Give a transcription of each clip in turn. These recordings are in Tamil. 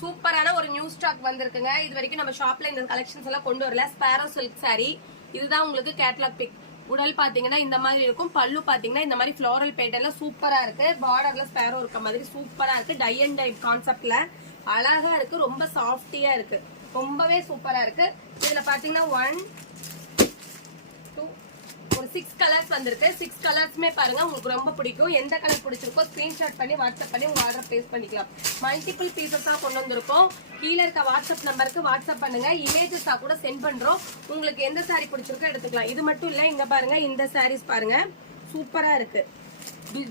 சூப்பரான ஒரு நியூ ஸ்டாக் வந்திருக்குங்க. இது வரைக்கும் நம்ம ஷாப்ல இந்த கலெக்ஷன்ஸ் எல்லாம் கொண்டு வரல. ஸ்பேரோ சில்க் சாரி, இதுதான் உங்களுக்கு கேட்லாக் பிக். உடல் பாத்தீங்கன்னா இந்த மாதிரி இருக்கும். பல்லு பாத்தீங்கன்னா இந்த மாதிரி ஃப்ளோரல் பேட்டர்ல சூப்பரா இருக்கு. பார்டர்ல ஸ்பேரோ இருக்க மாதிரி சூப்பரா இருக்கு. டை அண்ட் டை கான்செப்ட்ல அழகா இருக்கு. ரொம்ப சாஃப்டியா இருக்கு. ரொம்பவே சூப்பரா இருக்கு. இதுல பாத்தீங்கன்னா 1 2 ஒரு 6 கலர்ஸ் வந்திருக்கு. 6 கலர்ஸ்மே பாருங்க உங்களுக்கு ரொம்ப பிடிக்கும். எந்த கலர் பிடிச்சிருக்கோ ஸ்கிரீன்ஷாட் பண்ணி வாட்ஸ்அப் பண்ணி உங்க ஆர்டர் பிளேஸ் பண்ணிக்கலாம். மல்டிபிள் பீசஸா கொண்டு வந்திருக்கோம். கீழே இருக்க வாட்ஸ்அப் நம்பருக்கு வாட்ஸ்அப் பண்ணுங்க. இமேஜஸா கூட சென்ட் பண்றோம். உங்களுக்கு எந்த சாரி பிடிச்சிருக்கோ எடுத்துக்கலாம். இது மட்டும் இல்ல, இங்க பாருங்க இந்த சாரீஸ் பாருங்க சூப்பரா இருக்கு.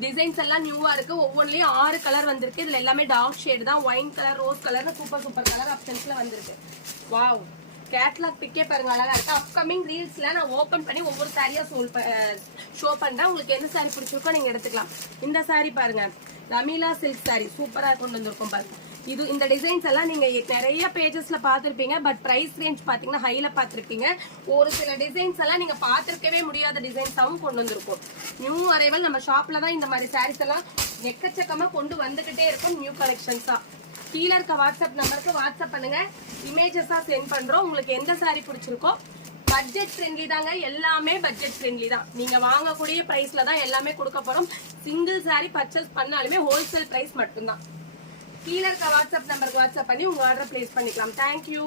டிசைன்ஸ் எல்லாம் நியூவா இருக்கு. ஒவ்வொன்றிலயும் 6 கலர் வந்திருக்கு. இதுல எல்லாமே டார்க் ஷேட் தான். Wine colour, rose colour, super colour ஆப்ஷன்ஸ்ல வந்திருக்கு. வாவ், கேட்லாக் பிக்கே பாருங்க அழகா இருக்கு. அப்கமிங் ரீல்ஸ்ல நான் ஓபன் பண்ணி ஒவ்வொரு சாரியா ஷோ பண்றேன். உங்களுக்கு எந்த சாரி பிடிச்சிருக்கோ நீங்க எடுத்துக்கலாம். இந்த சாரி பாருங்க, ரமீலா சில்க் சாரி சூப்பரா கொண்டு வந்திருக்கோம் பாருங்க. இது இந்த டிசைன்ஸ் எல்லாம் நீங்க நிறைய பேஜஸ்ல பாத்திருப்பீங்க. பட் பிரைஸ் ரேஞ்ச் பாத்தீங்கன்னா ஹைல பாத்திருப்பீங்க. ஒரு சில டிசைன்ஸ் எல்லாம் நீங்க பாத்திருக்கவே முடியாத டிசைன்ஸாவும் கொண்டு வந்திருக்கோம். நியூ அரைவல் நம்ம ஷாப்ல தான் இந்த மாதிரி சாரீஸ் எல்லாம் எக்கச்சக்கமா கொண்டு வந்துகிட்டே இருக்கும். நியூ கலெக்ஷன்ஸா கீழே இருக்க வாட்ஸ்அப் நம்பருக்கு வாட்ஸ்அப் பண்ணுங்க. இமேஜஸா சென்ட் பண்றோம். உங்களுக்கு எந்த சாரி பிடிச்சிருக்கோ. பட்ஜெட் ஃப்ரெண்ட்லி தாங்க. எல்லாமே பட்ஜெட் ஃப்ரெண்ட்லி தான். நீங்க வாங்கக்கூடிய பிரைஸ்ல தான் எல்லாமே கொடுக்க போறோம். சிங்கிள் சாரி பர்ச்சேஸ் பண்ணாலுமே ஹோல்சேல் பிரைஸ் மட்டும்தான். கீழே இருக்க வாட்ஸ்அப் நம்பருக்கு வாட்ஸ்அப் பண்ணி உங்க ஆர்டர் பிளேஸ் பண்ணிக்கலாம். தேங்க்யூ.